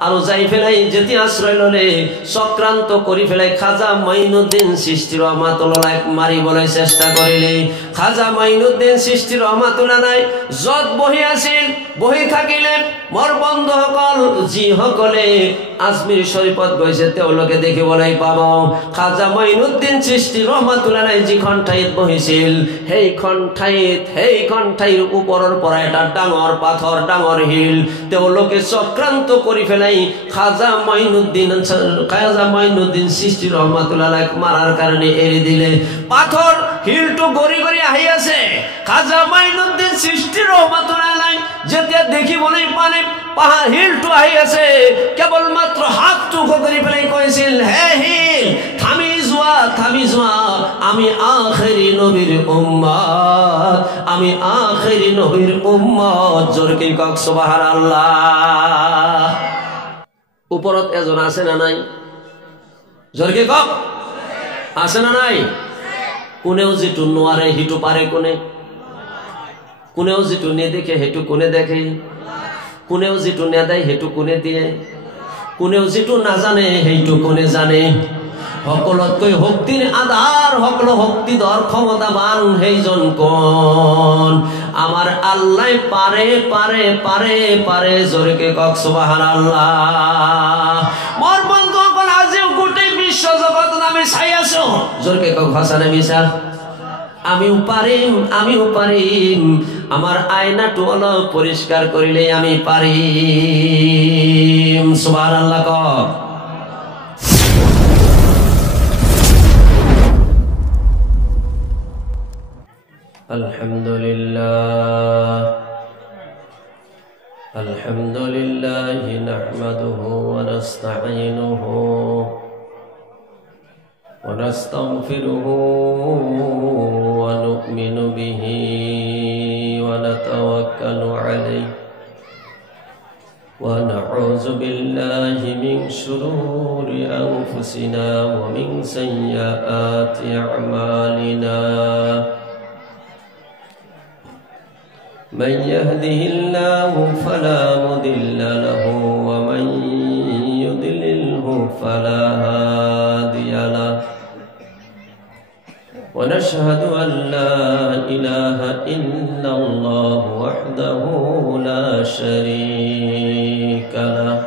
আরো যাই ফেলাই যেতে আশ্রয় ললে চক্রান্ত করি ফেলাই খাজা মাইনুদ্দিন চিশতি রহমাতুল্লাহ মারি বলে চেষ্টা করিলে খাজা মাইনুদ্দিন চিশতি রহমাতুল্লাহ নাই যত বহি আছিল বহি থাকিলে মোর বন্ধু সকল যি সকলে আজমির শরীফত গৈছে তেওঁলোকে দেখিবলৈ পাব খাজা মাইনুদ্দিন চিশতি রহমাতুল্লাহ যিখন ঠাইত বহিছিল সেইখন ঠাইৰ ওপৰৰ পৰা এটা ডাঙৰ পাথৰ ডাঙৰ হিল তেওঁলোকে চক্ৰান্ত কৰি ফেলাই খাজা মাইনুদ্দিন চিশতি রহমাতুল্লাহ মারার কারণে এড়ি দিলে পাথর হিলটো গড়ি গড়ি আহি আছে খাজা মাইনুদ্দিন চিশতি রহমাতুল্লাহ যেতিয়া দেখিবলৈ পালে পাহাড় হিলটো আহি আছে কেবলমাত্ৰ হাতটো কৰি ফেলাই কৈছিল হে হিল থামি যোৱা আমি আখেরি নবীর উম্মত জোরকে কক সুবহানাল্লাহ উপরত এজন আছে না নাই জোরকে কক আছে না নাই কোনেও যেটো নোৱাৰে হিটো পারে কোনেও যেটো নেদেখে হেতু কোনে দেখে কোনেও যেটো নেদায় হেতু কোনে দিয়ে কোনেও যেটো নাজানে হেতু কোনে জানে সকলতকৈ শক্তিৰ আধাৰ সকল শক্তিধৰ ক্ষমতাবান সেইজন কোন আমাৰ আল্লাহ পাৰে জোৰকে কক সুবহানাল্লাহ মোৰ বন্ধুসকল আজিও গোটেই বিশ্ব জগত আমি চাই আছো জোৰকে কক হাসানে মিছা আমিও পাৰিম আমার আয়নাটো অলপ পরিষ্কার করিলে আমি পাৰিম সুবহানাল্লাহ কক আলহামদুলিল্লাহ নাহমাদুহু ওয়া নাস্তাঈনুহু ওয়া নাস্তাগফিরুহু ওয়া নু'মিনু বিহি ওয়া নাতাওয়াক্কালু আলাইহি ওয়া নাউযু বিল্লাহি মিন শুরুরি আনফুসিনা ওয়া মিন সাইয়্যাতি আ'মালিনা من يهده الله فلا مضل له ومن يضلله فلا هادي له ونشهد أن لا إله إلا الله وحده لا شريك له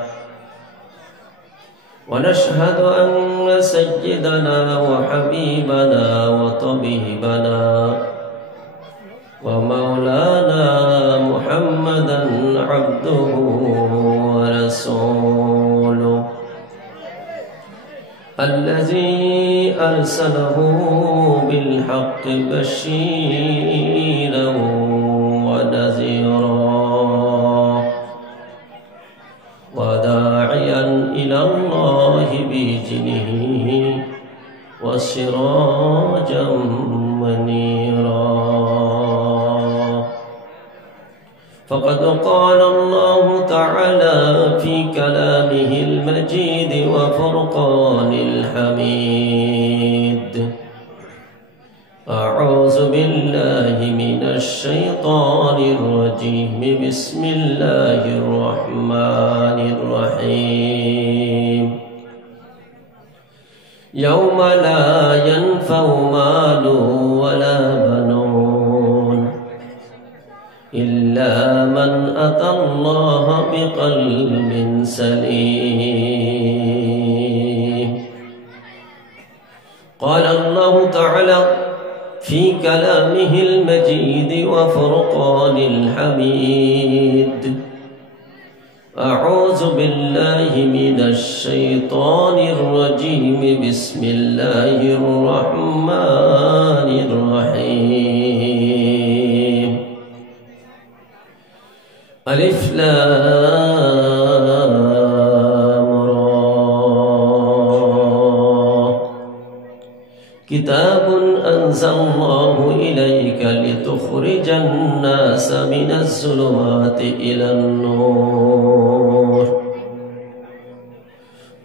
ونشهد أن سيدنا وحبيبنا وطبيبنا ومولانا محمدا عبده ورسوله الذي أرسله بالحق بشيرا ونذيرا وداعيا إلى الله بإذنه وسراجا منيرا فقد قال الله تعالى في كلامه المجيد وفرقان الحميد أعوذ بالله من الشيطان الرجيم بسم الله الرحمن الرحيم يوم لا ينفع مال ولا بنون إلا من أتى الله بقلب سليم قال الله تعالى في كلامه المجيد وفرقان الحميد أعوذ بالله من الشيطان الرجيم بسم الله الرحمن الرحيم ألف لام را كتاب أنزل الله إليك لتخرج الناس من الظلمات إلى النور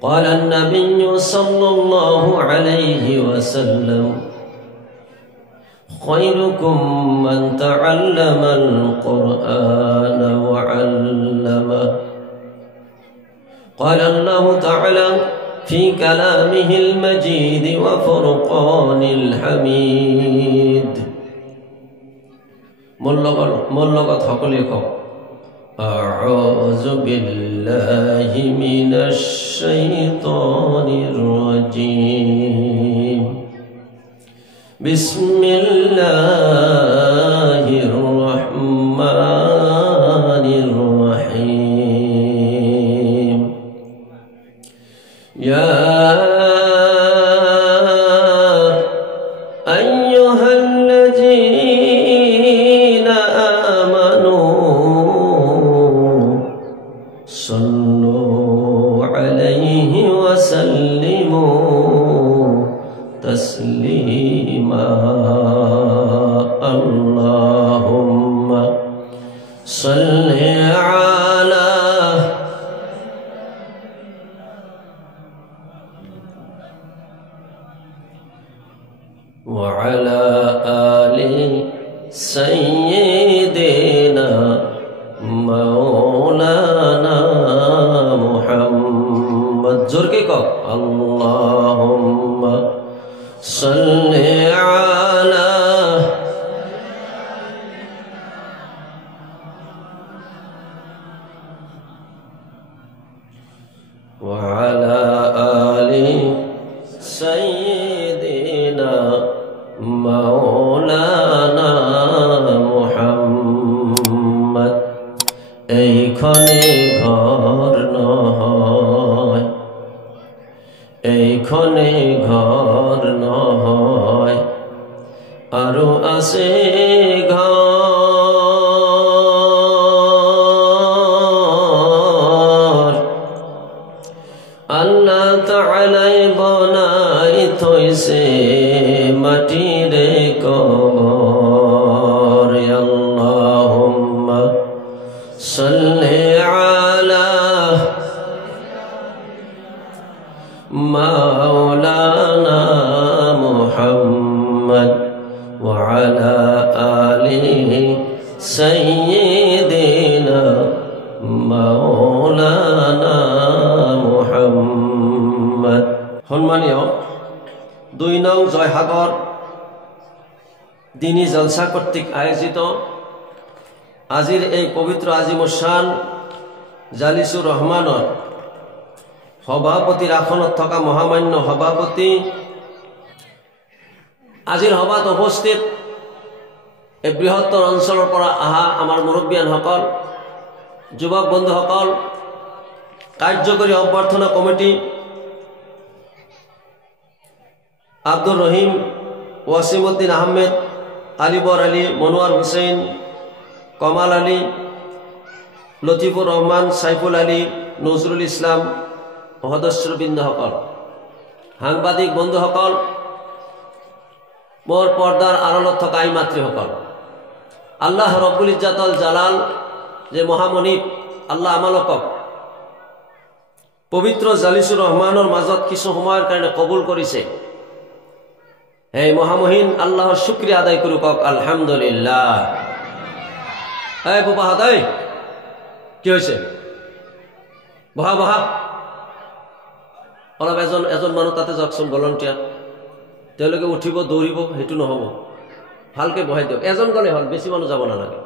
قال النبي صلى الله عليه وسلم خيركم من تعلم القرآن وعلمه قال الله تعالى في كلامه المجيد وفرقان الحميد ملغت حقلكم أعوذ بالله من الشيطان الرجيم بسم الله الرحمن الرحيم يا أيها الذين آمنوا صلوا عليه وسلموا تسليما اللهم صل على وعلى آل سيدنا مولانا محمد زرقك اللهم صل على وعلى آل سيدنا مولانا محمد এইখানে ঘর নয় এইখানে ঘর নয় আরো আছে ঘর আল্লাহ তাআলাই বনাই থইছে মাটির কবর আল্লাহুম্মা সাল্লি আলা মাওলানা মুহাম্মদ ওয়া আলা আলি সাইয়্যিদিনা মাওলানা মুহাম্মদ। সম্মানীয় 2 নং জয়সাগর দিনী জলসা কর্তৃক আয়োজিত আজির এই পবিত্র আজিমুসান জালিসুর রহমানৰ সভাপতিৰ আসনত থকা মহামান্য সভাপতি, আজিৰ সভাত উপস্থিত এই বৃহত্তৰ অঞ্চলৰ পৰা অহা আমাৰ মুৰব্বীয়ানসকল, যুৱক বন্ধুসকল, কাৰ্যকৰী অভ্যৰ্থনা কমিটি, আব্দুর রহিম, ওয়াসিমউদ্দিন আহমেদ, আলিবর আলী, মনোয়ার হুসেন, কমাল আলী, লতিফুর রহমান, সাইফুল আলী, নজরুল ইসলাম, সদস্যবৃন্দসকল, সাংবাদিক বন্ধুসকল, মোৰ পৰ্দাৰ আড়ালত থকা আই মাতৃসকল, আল্লাহ ৰব্বুল ইজ্জাতুল জালাল যে মহামনিব আল্লাহ আমালোকক পবিত্ৰ জালিসুৰ ৰহমানৰ মাজত কিছু সময়ৰ কাৰণে কবুল কৰিছে। এই মহামহিন আল্লাহৰ শুকরিয়া আদায় কৰো কক আলহামদুলিল্লাহ। এই বুবাহাত, এই কি হৈছে? বহা বহা, অলপ এজন মানুহ তাতে যাওকচোন, ভলণ্টিয়াৰ। তেওঁলোকে উঠিব দৌৰিব সেইটো নহ'ব, ভালকে বহাই দিয়ক। এজন গ'লে হ'ল, বেছি মানুহ যাব নালাগে।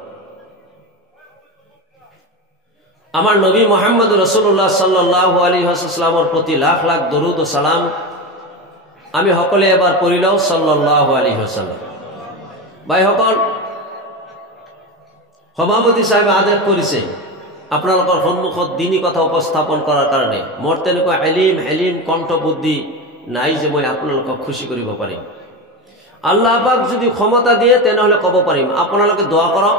আমার নবী মুহাম্মদ রাসূলুল্লাহ সাল্লাল্লাহু আলাইহি ওয়াসাল্লামৰ প্রতি লাখ লাখ দরুদ ও সালাম আমি সকলে এবাৰ পঢ়ি লওঁ সাল্লাল্লাহু আলাইহি ওয়াসাল্লাম। ভাইসকল, সভাপতি সাহেব আদেশ কৰিছে আপোনালোকৰ সন্মুখত দিনী কথা উপস্থাপন কৰাৰ কাৰণে। মোৰ তেনেকুৱা হেলিম কণ্ঠ বুদ্ধি নাই যে মই আপোনালোকক খুশি কৰিব পাৰিম। আল্লাহ পাক যদি ক্ষমতা দিয়ে তেনেহ'লে ক'ব পাৰিম। আপোনালোকে দোৱা কৰক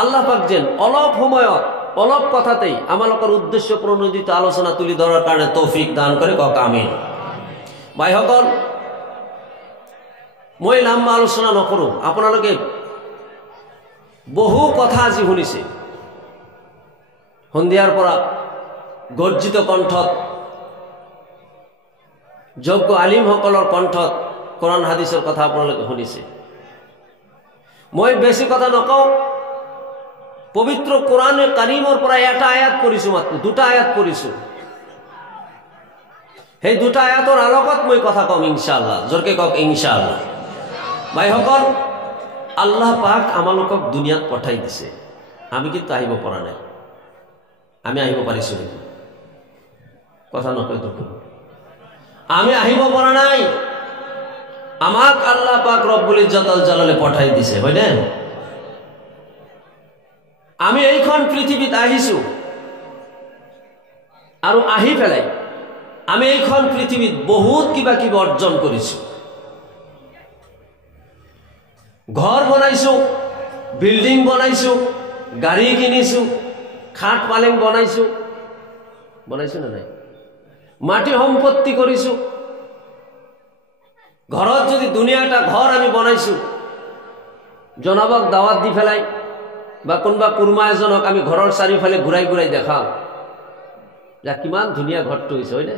আল্লাহ পাক যেন অলপ সময়ত অলপ কথাতেই আমালোকৰ উদ্দেশ্য প্ৰণোদিত আলোচনা তুলি ধৰাৰ কাৰণে তৌফিক দান কৰে, কক আমিন। ভাইসকল, মই লম্বা আলোচনা নকৰোঁ। আপোনালোকে বহু কথা আজি শুনিছে। সন্ধিয়াৰ পৰা গৰ্জিত কণ্ঠত, যোগ্য আলিমসকলৰ কণ্ঠত কোরআন হাদিসের কথা আপনাদের শুনিছে। মই বেশি কথা নকওঁ, পবিত্র কোরআনে কারিমর পৰা এটা আয়াত পড়িছো, মাত্র দুটা আয়াত পড়িছো। সেই দুটা আয়াতৰ আলোকত মই কথা কম ইনশাআল্লাহ। জোৰকে কওক ইনশাআল্লাহ। ভাইসকল, আল্লাহ পাক আমালোকক দুনিয়াত পঠাই দিছে, আমি কিন্তু আহিব পৰা নাই। আমি আহিব পাৰিছো নেকি? কথা নকয় তো, আমি আহিব পৰা নাই। আমাক আল্লাহ পাক রব্বুল ইজ্জতুল জালালে পঠাই দিছে, হয় না? আমি এইখন পৃথিৱীত আহিছো আৰু আহি পেলাই আমি এইখন পৃথিৱীত বহুত কিবা কিবি অৰ্জন কৰিছো। ঘৰ বনাইছো, বিল্ডিং বনাইছো, গাড়ী কিনিছো, খাট পালেং বনাইছো, বনাইছো না নাই? মাটি সম্পত্তি কৰিছো। ঘৰত যদি দুনিয়াটা ঘৰ আমি বনাইছো, জনাবক দাৱাত দি পেলাই বা কোনোবা কুৰমা এজনক আমি ঘৰৰ চাৰিওফালে ঘূৰাই ঘূৰাই দেখাওঁ যে কিমান ধুনীয়া ঘৰটো হৈছে, হয় না?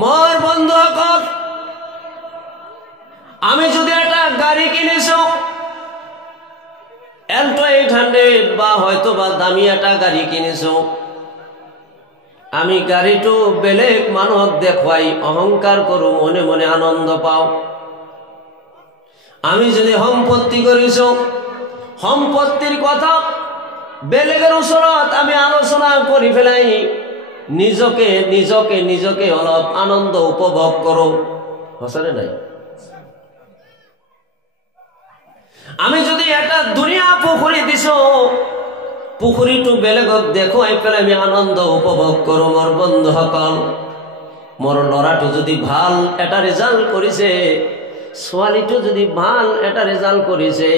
মোৰ বন্ধুসকল, আমি যদি এটা গাড়ী কিনিছো এল্টো 800 বা হয়তো বা দামী এটা গাড়ী কিনিছো, আমি গাড়ীটো বেলেগ মানুহক দেখুৱাই অহংকাৰ কৰো, মনে মনে আনন্দ পাওঁ। আমি যদি সম্পত্তি কৰিছো, সম্পত্তিৰ কথা বেলেগৰ ওচৰত আমি আলোচনা কৰি পেলাই নিজকে নিজকে নিজকে অলপ আনন্দ উপভোগ কৰো, সঁচানে নাই? আমি যদি এটা দুনিয়া পুখুৰী দিছো, পুখুৰীটো বেলেগক দেখুৱাই পেলাই আমি আনন্দ উপভোগ কৰো। মোৰ বন্ধুসকল, মোৰ ল'ৰাটো যদি ভাল এটা রেজাল্ট কৰিছে, ছোৱালীটো যদি ভাল এটা রেজাল্ট কৰিছে,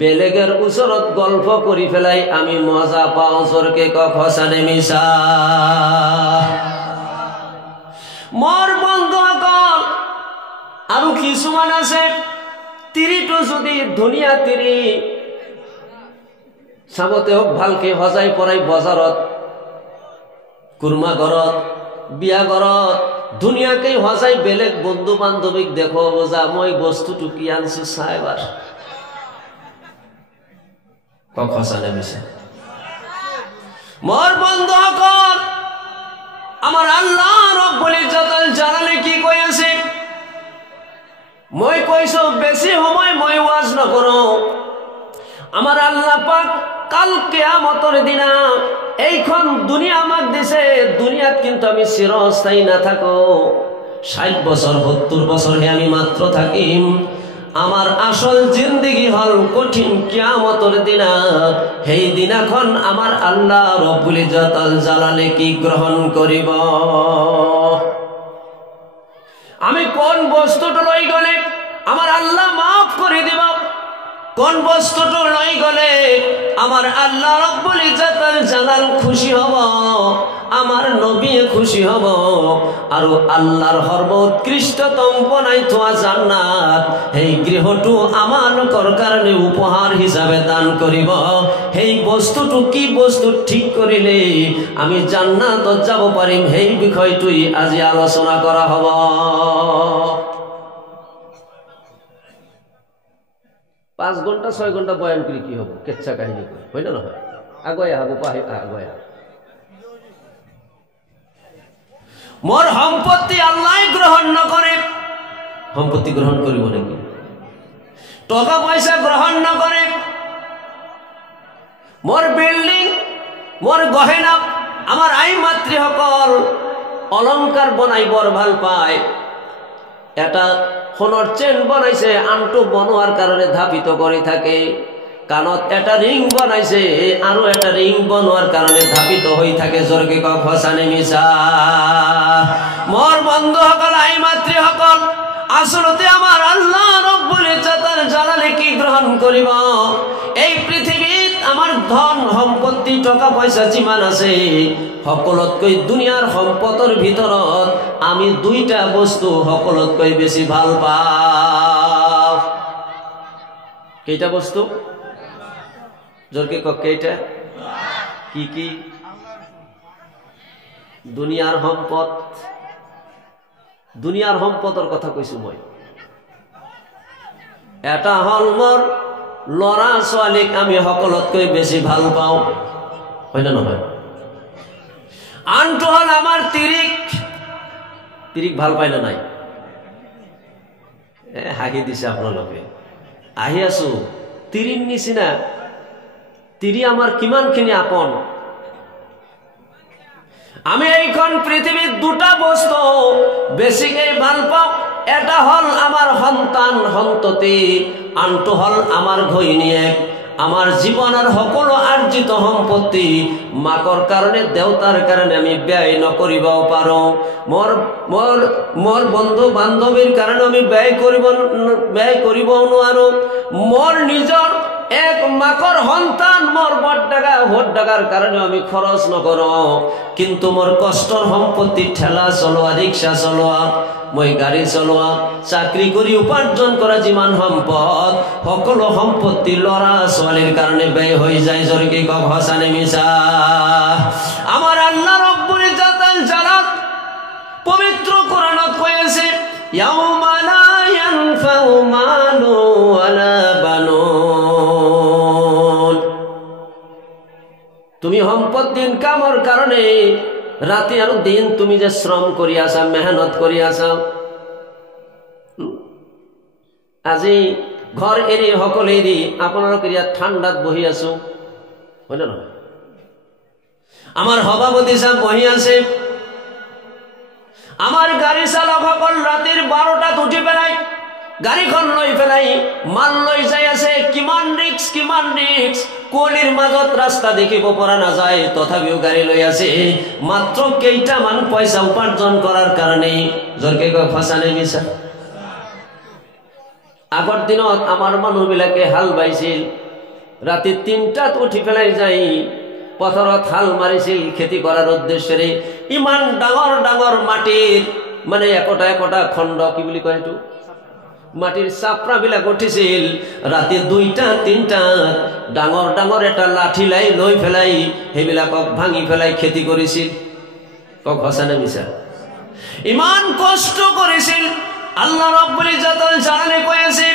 বেলেগৰ ওচৰত গল্প কৰি পেলাই আমি মজা পাওঁ। জোৰকে কওক সঁচানে মিছা? মোৰ বন্ধুসকল, আৰু কিছুমান আছে, তিৰিটো যদি ধুনীয়া তিৰি চাবতে হোক ভালকে সজাই পৰাই বজাৰত, কুৰমা ঘৰত, বিয়া ঘৰত ধুনীয়াকে সজাই বেলেগ বন্ধু বান্ধৱীক দেখুৱাব যা মই বস্তুটো কি আনছো চাই বাৰ। কক সঁচানে মিছা? মোৰ বন্ধুসকল, আমাৰ আল্লাহ ৰব্বুল ইজ্জতুল জালালে কি কৈ আছে? মই কৈছো বেছি সময় মই ওয়াজ নকৰো। আমার আল্লাহ পাক কাল কিয়ামতের দিনা এইখন দুনিয়া আমাক দিছে, দুনিয়াত কিন্তু আমি চিরস্থায়ী না থাকো। 60 বছর 70 বছর হে আমি মাত্র থাকিম। আমার আসল জিন্দেগি হল কঠিন কিয়ামতের দিনা। সেই দিনাখন আমার আল্লাহ রব্বুল ইজ্জতুল জালালে কি গ্রহণ করিব? আমি কোন বস্তুটো লই গলে আমার আল্লাহ মাফ করে দিব, কোন বস্তুটো লই গলে আমার আল্লাহ রব্বুল ইজ্জতুল জালাল খুশি হব, আমার নবী খুশি হব, আর আল্লাহর সর্বোৎকৃষ্টতম বনাই থোৱা জান্নাত সেই গৃহটো আমালোকৰ কাৰণে উপহার হিসাবে দান করিব। সেই বস্তুটো কি বস্তু ঠিক করিলে আমি জান্নাতত যাব পাৰিম, সেই বিষয়টোই আজি আলোচনা করা হব। 5 ঘন্টা 6 ঘন্টা বয়ান করি কি হব? কেচ্ছা কাহিনী করি, হয় না নহয়? আগুৱাই আহব, আগুৱাই আহ। মোর সম্পত্তি আল্লাহ গ্রহণ নকরে, সম্পত্তি গ্রহণ করিব নাকি? টাকা পয়সা গ্রহণ নকরে, মোর বিল্ডিং, মোর গহেনা, আমার আই মাতৃসকল অলংকার বনাই বৰ ভাল পায়। এটা সোণৰ চেন বনাইছে, আনটো বনোৱাৰ কারণে ধাপিত করে থাকে। কানত এটা রিং বনাইছে, আৰু এটা রিং বনোৱাৰ কারণে ধাপিত হয়ে থাকে। জোরকে কক সঁচানে মিছা? মোর বন্ধুসকল, আই মাতৃসকল, আসলতে আমার আল্লাহ রব্বুল ইজ্জতুল জালালে কি গ্রহণ করিব? এই পৃথিবীত আমার ধন সম্পত্তি টাকা পয়সা যিমান আছে, সকলতকৈ দুনিয়ার সম্পদৰ ভিতৰত আমি 2টা বস্তু সকলতকৈ বেশি ভাল পাওঁ। কেইটা বস্তু? জোরকে কক কেইটা? কি কি? দুনিয়ার সম্পদ, দুনিয়ার সম্পদৰ কথা কৈছো মই। এটা হল মোর লৰা ছোৱালীক আমি সকলতকৈ বেশি ভাল পাওঁ, হয় না নহয়? আনটো হল আমার তিৰিক, তিরিক ভাল পাই না নাই হাঁহি দিছে আপোনালোকে আহি আছো তিৰিৰ নিচিনা তিৰি আমাৰ কিমানখিনি আপন আমি এইখন পৃথিৱীত দুটা বস্তু বেছিকৈ ভাল পাওঁ এটা হল আমাৰ সন্তান সন্ততি আনটো হল আমাৰ ঘৈণীয়েক আমার জীবনের সকলো আর্জিত সম্পত্তি মাকৰ কাৰণে দেউতাৰ কাৰণে আমি ব্যয় নকৰিবও পাৰো মোৰ বন্ধু বান্ধৱীৰ কাৰণে আমি ব্যয় কৰিবও নোৱাৰো মোৰ নিজৰ এক মাকৰ সন্তান মোৰ বড়ডাগাৰ কাৰণে আমি খৰচ নকৰো কিন্তু মোৰ কষ্টৰ সম্পত্তি ঠেলা চলোৱা ৰিক্সা চলোৱা মই গাড়ী চলোৱা চাকৰি কৰি উপাৰ্জন কৰা যিমান সম্পদ সকলো সম্পত্তি লৰা ছোৱালীৰ কাৰণে ব্যয় হৈ যায় জৰকে কক হসানে মিছা আমাৰ আল্লাহ ৰব্বুল জালাল পবিত্র কোরআনত কয়েছে ইয়াউমা লা ইয়ানফাউ মালু ওয়ালা বানুন তুমি সম্পত্তি ইনকামৰ কাৰণে রাতে আর দিন তুমি যে শ্রম করি আসা মেহনত করি আসা আজি ঘর এরি সকলে এরি আপনার ঠান্ডাত বহি আছো হয় না নহয় আমার সভাপতি সাহেব বহি আছে আমার গাড়ি চালক সকল রাতের 12টাত উঠি পেলাই গাড়ীখন লৈ পেলাই মাল লৈ যাই আছে কিমান রিক্স কোলির মাজত রাস্তা দেখিব পৰা নাযায় তথাপিও গাড়ী লৈ আছে মাত্ৰ কেইটামান পইচা উপাৰ্জন কৰাৰ কাৰণে জৰকে কয় ফাসানে মিছা আগৰ দিনত আমাৰ মানুহবিলাকে হাল বাইছিল ৰাতি 3টাত উঠি পেলাই যাই পথাৰত হাল মাৰিছিল খেতি কৰাৰ উদ্দেশ্যৰে ইমান ডাঙৰ ডাঙৰ মাটিৰ মানে একোটা খণ্ড কি বুলি কয় এইটো মাটির চাপড়া বিলাক উঠিছিল রাতে 2টা 3টা ডাঙর ডাঙর এটা লাঠি লাই লৈ ফেলাই সেইবিলাকক ভাঙি ফেলাই খেতি কৰিছিল কক হসানে মিছা ইমান কষ্ট কৰিছিল আল্লাহ রব্বুল জালালে কয়েছে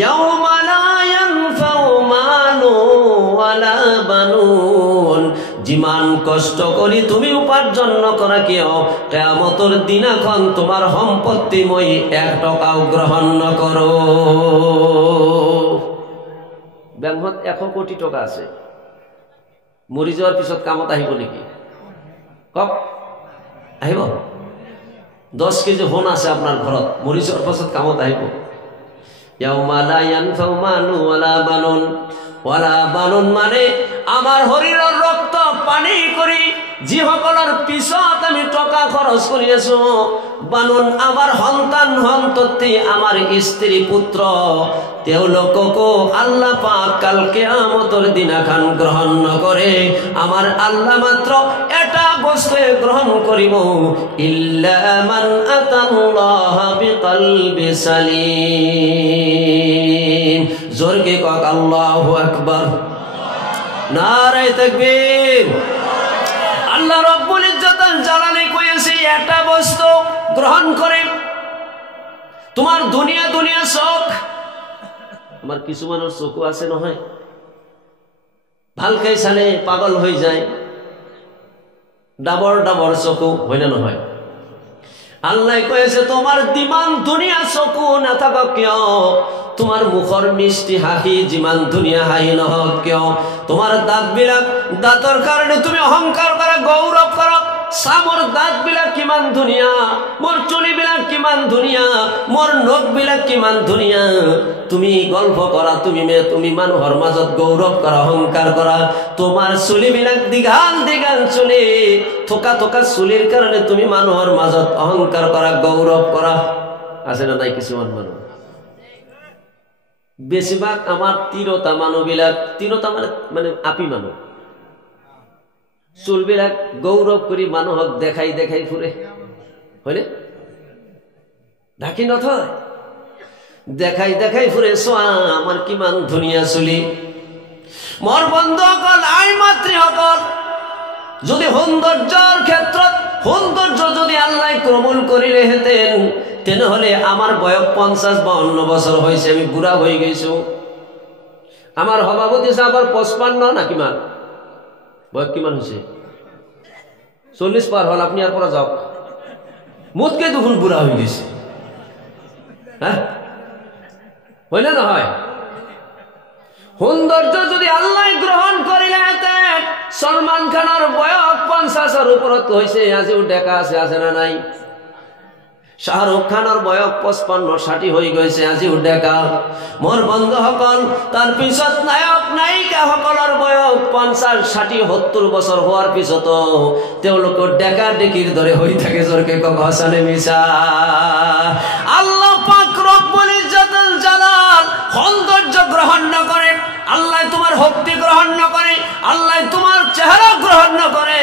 ইয়াউমা লা ইয়ানফাউ মালু ওয়ালা বানুন যিমান কষ্ট কৰি তুমি উপাৰ্জন নকৰা কিয় কিয়ামতৰ দিনাখন তোমাৰ সম্পত্তি মই 1 টকাও গ্ৰহণ নকৰো বেংকত 100 কোটি টকা আছে মৰি যোৱাৰ পিছত কামত আহিব নেকি কক আহিব 10 কেজি সোণ আছে আপোনাৰ ঘৰত মৰি যোৱাৰ পিছত কামত আহিব ইয়াউমা লা ইয়ানফাউ মালু ওয়ালা বানুন মানে আমার শরীরের রক্ত পানি করি যিসকলৰ পিছত আমি টকা খৰচ কৰি আছো বানুন আমাৰ সন্তান সন্ততি আমাৰ স্ত্রী পুত্র তেওঁলোককো আল্লাহ পাক কাল কিয়ামতৰ দিনাখন গ্ৰহণ নকৰে আমাৰ আল্লাহ মাত্ৰ এটা বস্তু গ্ৰহণ কৰিব ইল্লা মান আতাল্লাহ বিকলবি সালিম জোরকে কক আল্লাহু আকবার নারে তাকবীর আল্লাহ রব্বুল জালালে কয়েছে একটা বস্তু গ্রহণ করে তোমার দুনিয়া চোখ আমার কিছু মানুষ চোখ আছে নহয় ভালকে চালে পাগল হৈ যায় ডাবর চকু হয় না নহয় আল্লাহ কয়েছে তোমার দিমান দুনিয়া চকু না থাকক কিয় তোমার মুখর মিষ্টি হাসি যিমান ধুনিয়া হাসি নহক কিয় তোমার দাঁতৰ কাৰণে তুমি অহংকাৰ কৰা গৌৰৱ কৰা সামৰ দাঁত বিলাক কিমান ধুনিয়া মোর চুলি বিলাক কিমান ধুনিয়া মোর নখ বিলাক কিমান ধুনিয়া তুমি গল্প কৰা তুমি মানুহৰ মাজত গৌৰৱ কৰা অহংকাৰ কৰা তোমাৰ চুলি বিলাক দীঘল চুলি থোকা চুলিৰ কাৰণে তুমি মানুহৰ মাজত অহংকাৰ কৰা গৌৰৱ কৰা আছে না নাই কিছুমান মানুহ বেছিভাগ আমার তিরতা মানুহবিলাক তিরতা মানে আপি মানুহ চুলবিলাক গৌৰৱ কৰি মানুহক দেখাই ফুৰে হয়নে ঢাকি নথয় দেখাই ফুৰে চোৱা আমাৰ কিমান ধুনীয়া চুলি মোৰ বন্ধুসকল আই মাতৃসকল যদি সৌন্দৰ্যৰ ক্ষেত্ৰত সৌন্দৰ্য যদি আল্লাহ কবুল কৰিলেহেঁতেন তেনেহলে আমার বয়স 50-52 বছর হয়েছে আমি বুড়া হয়ে গেছো আমার সভাপতি সাহেবের 55 না কিমান বয়স কিমান হয়েছে 40 পার হল আপনি আর পরা যাও মুতকে তখন বুড়া হয়ে গেছে। হ্যাঁ, হইলে না হয়? সৌন্দর্য যদি আল্লাহ গ্রহণ করিলেন, সলমান খানের বয়স 50-এর উপরত হয়েছে, আজিও ডেকা আছে না নাই? শাহরুখ খানের বয়স 55-60 হয়ে গেছে, আজিও ডেকা। মোর বন্ধু সকল, তার পিছত নায়ক নায়িকা সকলের বয়স 50-60-70 বছর হওয়ার পিছত তেওঁলোকৰ ডেকা ডেকির দরে হয়ে থাকে। জোরকে কক হাসানে মিছা। আল্লাহ পাক রব্বুল ইজ্জতুল জালাল সৌন্দর্য গ্রহণ না করে, আল্লাহ তোমার শক্তি গ্রহণ না করে, আল্লাহ তোমার চেহারা গ্রহণ না করে,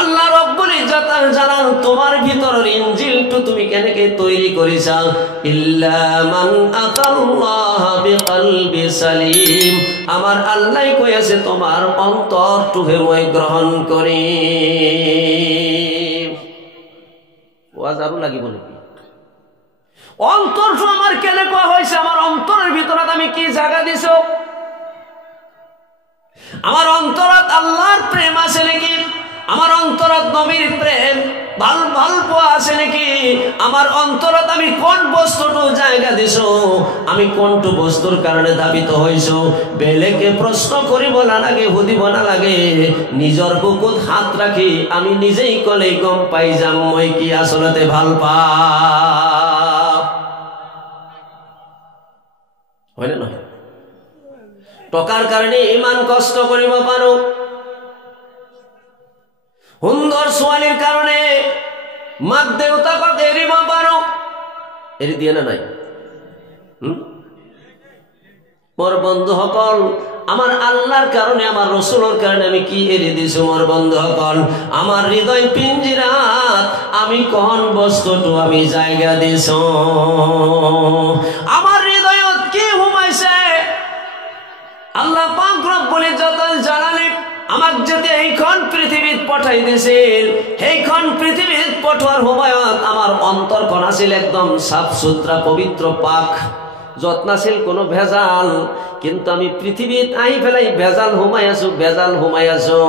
আল্লাহ রব্বুল ইজ্জতুল জালাল তোমার ভিতরের ইনজিলটো তুমি কেনেকে তৈরি করিছা? ইল্লা মান আতাল্লাহ বিকলবি সালিম। আমার আল্লাহ কইছে তোমার অন্তরটুকে মই গ্রহণ করি। ওয়াজ আরো লাগিব নাকি? অন্তরটা আমার কেনে কোয়া হয়েছে? আমার অন্তরের ভিতরত আমি কি জায়গা দিছ? আমার অন্তরত আল্লাহর প্রেম আছে নাকি? আমার অন্তরত নবীর প্রেম ভালপোয়া আছে নাকি? আমার অন্তরত আমি কোন বস্তুটো জায়গা দিছ? আমি কোনটো বস্তুর কারণে দাবিত হইছ? বেলেকে প্রশ্ন করিব না লাগে, হুদিব না লাগে। নিজর বুকুত হাত রাখি আমি নিজেই কলে গম পাই যাম মই কি আসলতে ভাল পাও। হয় না নহয়? টকার কারণে ইমান কষ্ট করিব পারো, সুন্দর ছোৱালীর কারণে মাক দেউতাকক এরিব পারো, এরি দিয়ে না নাই? মোর বন্ধু সকল, আমার আল্লাহর কারণে, আমার রসুলের কারণে আমি কি এরি দিছো? মোর বন্ধু সকল, আমার হৃদয় পিঞ্জিরাত আমি কোন বস্তুটো আমি জায়গা দিছ? আমার হৃদয়ত কি হুমাইছে? আল্লাহ পাক রব্বুল ইজ্জতুল জালালে আমাক যদি এইখন পৃথিবীত পঠাই দিছিল, সেইখন পৃথিবীত পঠোৱাৰ সময়ত আমার অন্তরখন আছিল একদম সাফ সুতরা পবিত্র পাক, যত নাছিল কোনো ভেজাল। কিন্তু আমি পৃথিবীত আহি ফেলাই ভেজাল হুমাই আছো।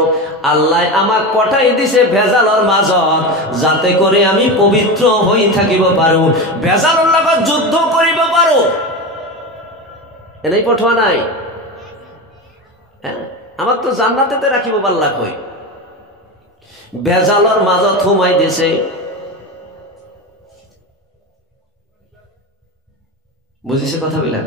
আল্লাহ আমাক পঠাই দিছে ভেজালৰ মাজত, যাতে করে আমি পবিত্র হয়ে থাকিব পারো, ভেজালৰ লগত যুদ্ধ করিব পারো। এনেই পঠোৱা নাই? আমার তো জান্নাতেতে রাখিব পাল্লা কই, ভেজালৰ মাজত হুমাই দিছে। বুঝিছে কথাবিলাক?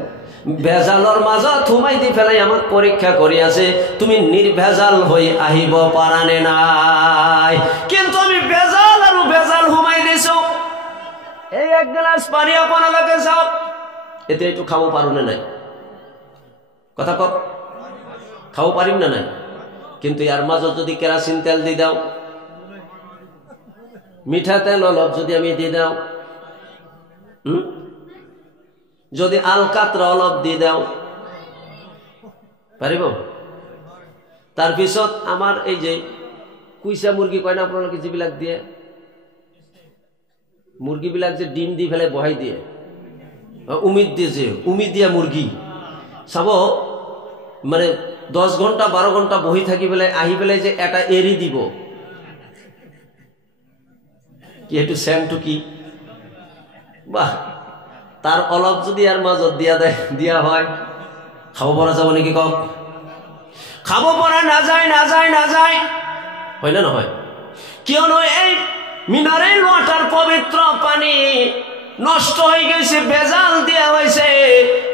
ভেজালৰ মাজত হুমাই দি ফেলাই আমাক পরীক্ষা করি আছে, তুমি নির্ভেজাল হয়ে আহিব পারানে নাই। কিন্তু আমি ভেজাল আর ভেজাল হুমাই দিছো। এই এক গ্লাস পানি আপনাকে যাও, এতে একটু খাবো পারো না নাই? কথা কর, খাও পারিম না নাই? কিন্তু ইয়ার মাজত যদি কেরাসিন তেল দি দাও, মিঠা তেল অলপ যদি আমি দি দাও, যদি আলকাতরা অলপ দি দাও, পারিব? তার পিছত আমার এই যে কুইসা মুরগি কয় না আপনাকে, যিবিলাক দিয়ে মুরগিবিলাক যে ডিম দি ফেলে বহাই দিয়ে, উমিদ দিয়ে, যে উমিদ দিয়া মুরগি চাব, মানে 10 ঘন্টা 12 ঘন্টা বহি থাকি পেলাই আহি পেলাই যে এটা এরি দিব, কি এইটো সেমটো কি? বাহ, তার অলপ যদি আর মাজত দিয়া হয়, খাব পৰা যাব নাকি? কক, খাব পৰা নাযায়, হয় না নহয়? কিয়নো এই মিনারেল ওয়াটার পবিত্র পানি নষ্ট হয়ে গেছে, ভেজাল দেওয়া হয়েছে।